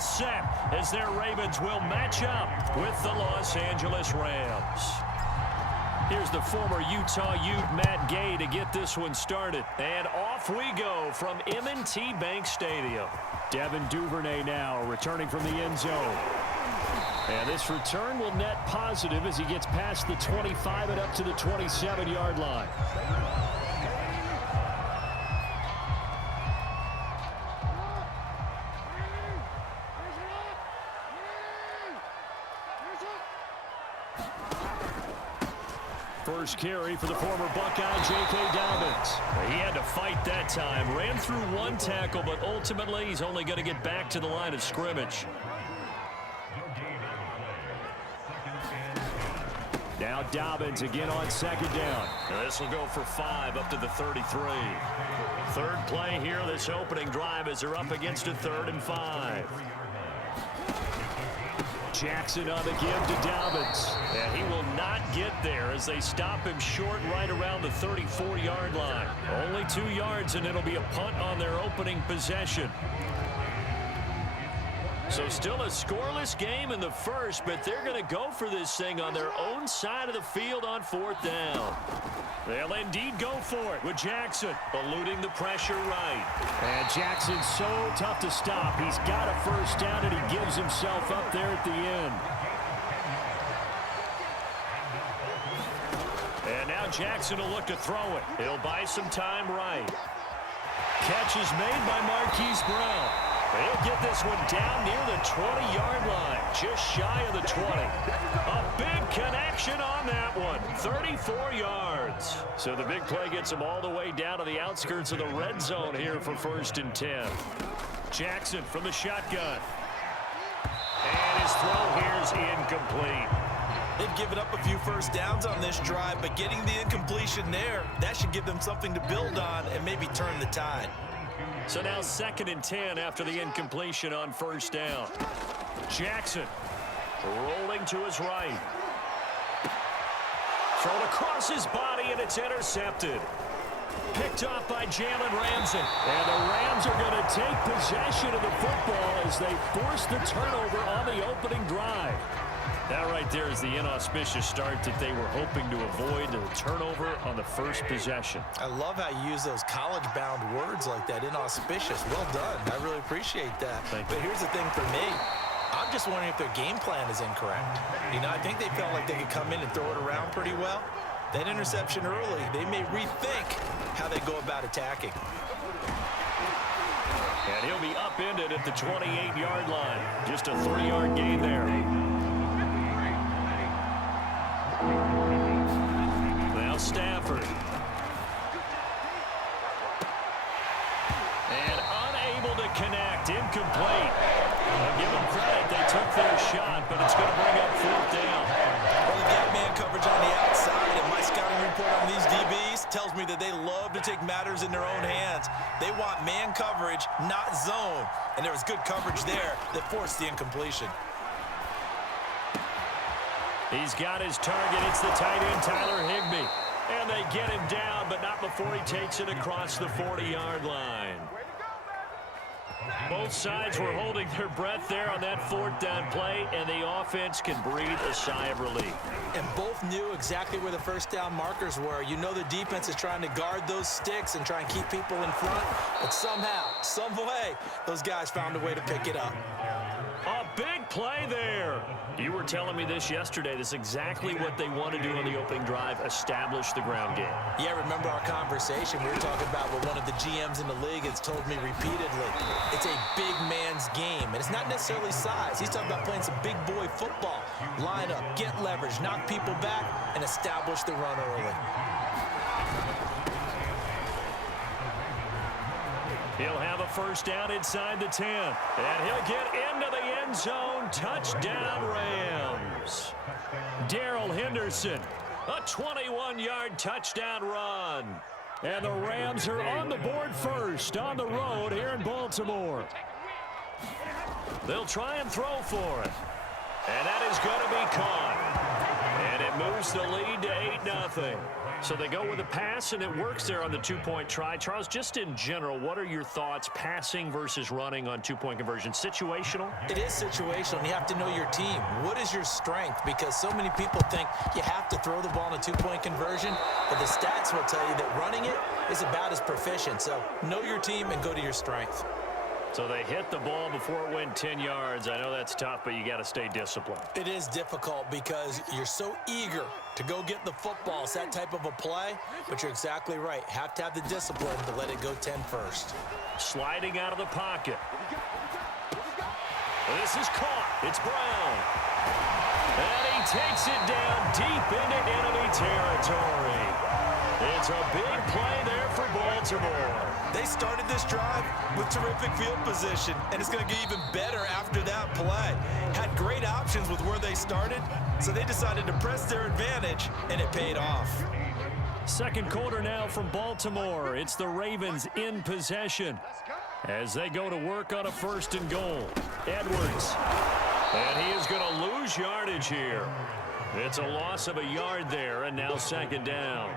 all set as their Ravens will match up with the Los Angeles Rams. Here's the former Utah Ute Matt Gay to get this one started. And off we go from M&T Bank Stadium. Devin Duvernay now returning from the end zone. And this return will net positive as he gets past the 25 and up to the 27-yard line. First carry for the former Buckeye, J.K. Dobbins. He had to fight that time. Ran through one tackle, but ultimately he's only going to get back to the line of scrimmage. Now Dobbins again on second down. This will go for 5 up to the 33. Third play here this opening drive as they're up against a 3rd and 5. Jackson on the give to Dobbins. And he will not get there as they stop him short right around the 34-yard line. Only 2 yards and it'll be a punt on their opening possession. So still a scoreless game in the first, but they're going to go for this thing on their own side of the field on 4th down. They'll indeed go for it with Jackson eluding the pressure right. And Jackson's so tough to stop. He's got a first down, and he gives himself up there at the end. And now Jackson will look to throw it. He'll buy some time right. Catch is made by Marquise Brown. He'll get this one down near the 20-yard line, just shy of the 20. A big connection on that one, 34 yards. So the big play gets him all the way down to the outskirts of the red zone here for 1st and 10. Jackson from the shotgun. And his throw here is incomplete. They've given up a few first downs on this drive, but getting the incompletion there, that should give them something to build on and maybe turn the tide. So now 2nd and 10 after the incompletion on 1st down. Jackson rolling to his right. Thrown across his body, and it's intercepted. Picked off by Jalen Ramsey. And the Rams are going to take possession of the football as they force the turnover on the opening drive. That right there is the inauspicious start that they were hoping to avoid, the turnover on the first possession. I love how you use those college-bound words like that, inauspicious. Well done. I really appreciate that. But here's the thing for me. I'm just wondering if their game plan is incorrect. You know, I think they felt like they could come in and throw it around pretty well. That interception early, they may rethink how they go about attacking. And he'll be upended at the 28-yard line. Just a 3-yard gain there. Now Stafford. And unable to connect. Incomplete. I'll give them credit. They took their shot, but it's going to bring up 4th down. Well, they've got man coverage on the outside, and my scouting report on these DBs tells me that they love to take matters in their own hands. They want man coverage, not zone. And there was good coverage there that forced the incompletion. He's got his target. It's the tight end, Tyler Higbee. And they get him down, but not before he takes it across the 40-yard line. Both sides were holding their breath there on that 4th down play, and the offense can breathe a sigh of relief. And both knew exactly where the first down markers were. You know the defense is trying to guard those sticks and try and keep people in front, but somehow, some way, those guys found a way to pick it up. A big play there. You were telling me this yesterday. This is exactly what they want to do on the opening drive, establish the ground game. Yeah, remember our conversation? We were talking about what one of the GMs in the league has told me repeatedly. It's a big man's game, and it's not necessarily size. He's talking about playing some big boy football. Line up, get leverage, knock people back, and establish the run early. He'll have a first down inside the 10. And he'll get into the end zone. Touchdown, Rams. Darrell Henderson, a 21-yard touchdown run. And the Rams are on the board first on the road here in Baltimore. They'll try and throw for it. And that is going to be caught. And it moves the lead to 8-0. So they go with a pass, and it works there on the two-point try. Charles, just in general, what are your thoughts passing versus running on two-point conversion? Situational? It is situational, and you have to know your team. What is your strength? Because so many people think you have to throw the ball in a two-point conversion, but the stats will tell you that running it is about as proficient. So know your team and go to your strength. So they hit the ball before it went 10 yards. I know that's tough, but you got to stay disciplined. It is difficult because you're so eager to go get the football. It's that type of a play, but you're exactly right. Have to have the discipline to let it go 10 first. Sliding out of the pocket. This is caught. It's Brown. And he takes it down deep into enemy territory. It's a big play there for Baltimore. They started this drive with terrific field position, and it's going to get even better after that play. Had great options with where they started, so they decided to press their advantage, and it paid off. Second quarter now from Baltimore. It's the Ravens in possession as they go to work on a 1st and goal. Edwards. And he is going to lose yardage here. It's a loss of a yard there, and now 2nd down.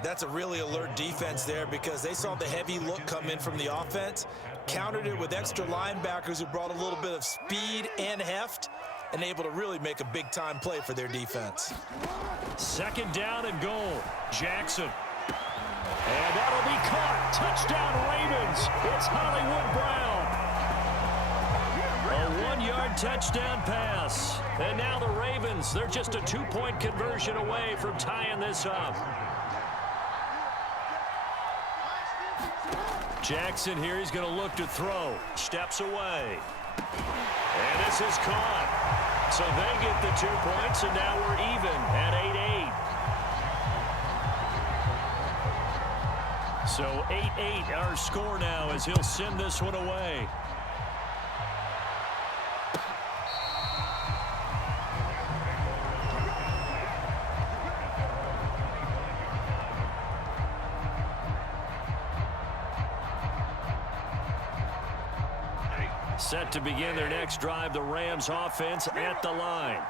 That's a really alert defense there because they saw the heavy look come in from the offense, countered it with extra linebackers who brought a little bit of speed and heft, and able to really make a big-time play for their defense. 2nd down and goal. Jackson. And that'll be caught. Touchdown Ravens. It's Hollywood Brown. A 1-yard touchdown pass. And now the Ravens, they're just a 2-point conversion away from tying this up. Jackson here, he's going to look to throw. Steps away. And this is caught. So they get the 2 points, and now we're even at 8-8. So 8-8 our score now as he'll send this one away. Set to begin their next drive, the Rams offense at the line.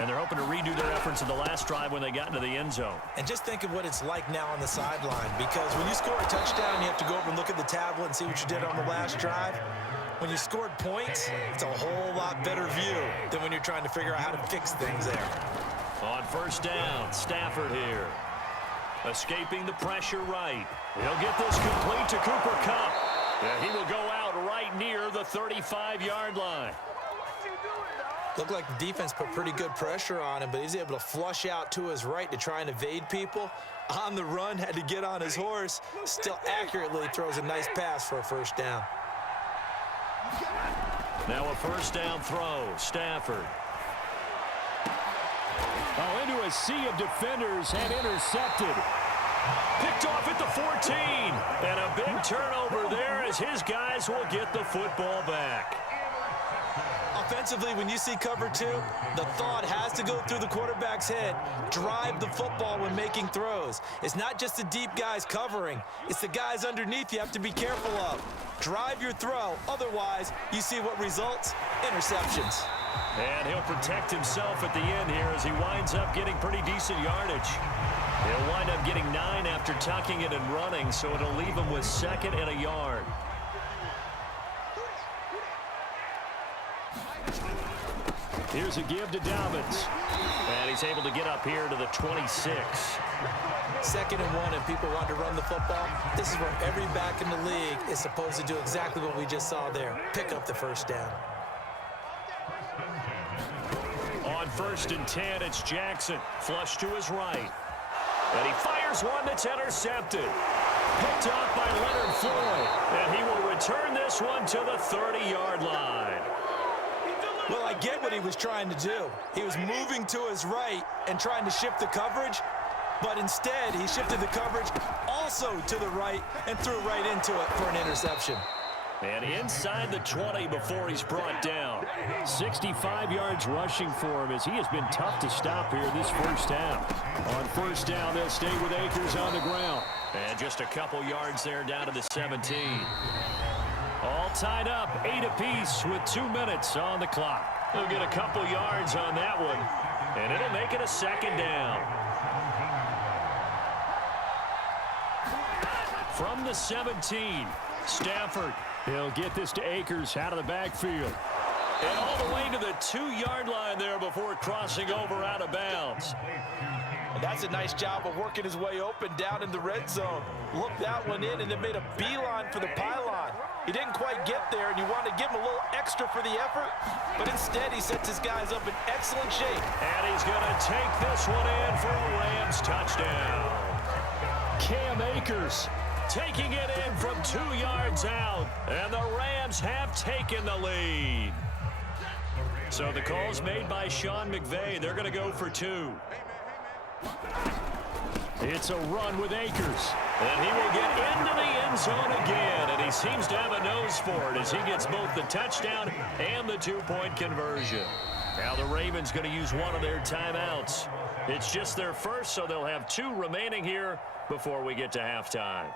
And they're hoping to redo their efforts in the last drive when they got into the end zone. And just think of what it's like now on the sideline, because when you score a touchdown, you have to go over and look at the tablet and see what you did on the last drive. When you scored points, it's a whole lot better view than when you're trying to figure out how to fix things there. On 1st down, Stafford here. Escaping the pressure right. He'll get this complete to Cooper Kupp. And he will go out right near the 35-yard line. Looked like the defense put pretty good pressure on him, but he's able to flush out to his right to try and evade people. On the run, had to get on his horse. Still accurately throws a nice pass for a 1st down. Now a 1st down throw. Stafford. Oh, into a sea of defenders and intercepted. Picked off at the 14. And a big turnover there as his guys will get the football back. Offensively, when you see cover 2, the thought has to go through the quarterback's head. Drive the football when making throws. It's not just the deep guys covering. It's the guys underneath you have to be careful of. Drive your throw. Otherwise, you see what results? Interceptions. And he'll protect himself at the end here as he winds up getting pretty decent yardage. He'll wind up getting 9 after tucking it and running, so it'll leave him with 2nd and a yard. Here's a give to Dobbins. And he's able to get up here to the 26. 2nd and 1, and people want to run the football. This is where every back in the league is supposed to do exactly what we just saw there. Pick up the 1st down. On 1st and 10, it's Jackson. Flush to his right. And he fires one that's intercepted. Picked off by Leonard Floyd. And he will return this one to the 30-yard line. Well, I get what he was trying to do. He was moving to his right and trying to shift the coverage, but instead he shifted the coverage also to the right and threw right into it for an interception. And inside the 20 before he's brought down. 65 yards rushing for him as he has been tough to stop here this 1st half. On 1st down, they'll stay with Akers on the ground. And just a couple yards there down to the 17. All tied up, 8 apiece with 2 minutes on the clock. They'll get a couple yards on that one. And it'll make it a second down. From the 17, Stafford. He'll get this to Akers out of the backfield. And all the way to the 2-yard line there before crossing over out of bounds. And that's a nice job of working his way open down in the red zone. Looked that one in and then made a beeline for the pylon. He didn't quite get there, and you wanted to give him a little extra for the effort, but instead he sets his guys up in excellent shape. And he's going to take this one in for a Rams touchdown. Cam Akers taking it in from 2 yards out, and the Rams have taken the lead. So the call's made by Sean McVay. They're going to go for 2. It's a run with Akers. And he will get into the end zone again. And he seems to have a nose for it as he gets both the touchdown and the 2-point conversion. Now the Ravens going to use one of their timeouts. It's just their first, so they'll have 2 remaining here before we get to halftime.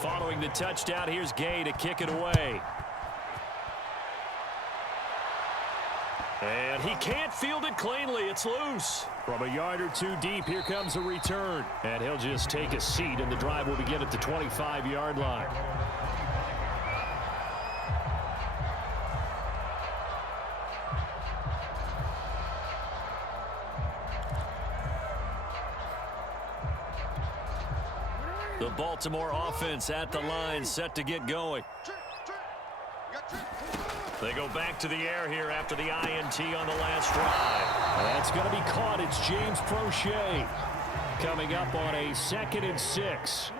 Following the touchdown, here's Gay to kick it away. And he can't field it cleanly. It's loose. From a yard or 2 deep, here comes a return. And he'll just take a seat, and the drive will begin at the 25-yard line. The Baltimore offense at the line, set to get going. They go back to the air here after the INT on the last drive. That's going to be caught. It's James Prochet coming up on a 2nd and 6.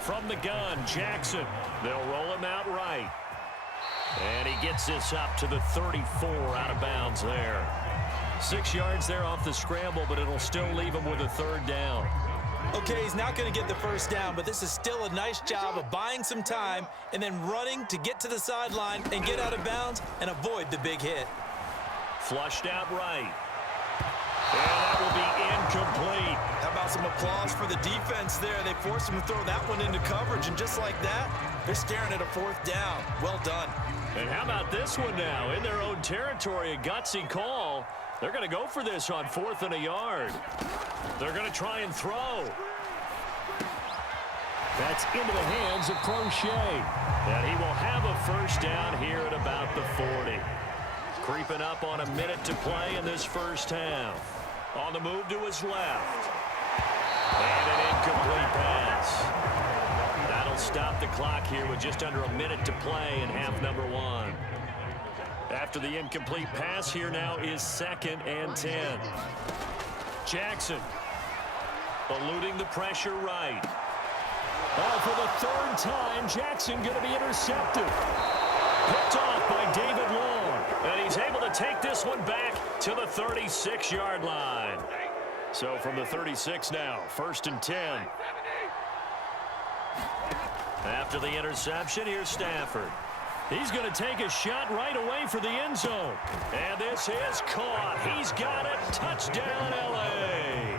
From the gun, Jackson. They'll roll him out right. And he gets this up to the 34 out of bounds there. 6 yards there off the scramble, but it'll still leave him with a 3rd down. Okay, he's not going to get the first down, but this is still a nice job of buying some time and then running to get to the sideline and get out of bounds and avoid the big hit. Flushed out right. And that will be incomplete. How about some applause for the defense there? They forced him to throw that one into coverage, and just like that, they're staring at a 4th down. Well done. And how about this one now? In their own territory, a gutsy call. They're going to go for this on 4th and a yard. They're going to try and throw. That's into the hands of Prochet. And he will have a 1st down here at about the 40. Creeping up on a minute to play in this first half. On the move to his left. And an incomplete pass. That'll stop the clock here with just under a minute to play in half number 1. After the incomplete pass, here now is 2nd and 10. Jackson eluding the pressure right. Oh, for the 3rd time, Jackson going to be intercepted. Picked off by David Long. And he's able to take this one back to the 36-yard line. So from the 36 now, 1st and 10. After the interception, here's Stafford. He's going to take a shot right away for the end zone. And this is caught. He's got it. Touchdown, L.A.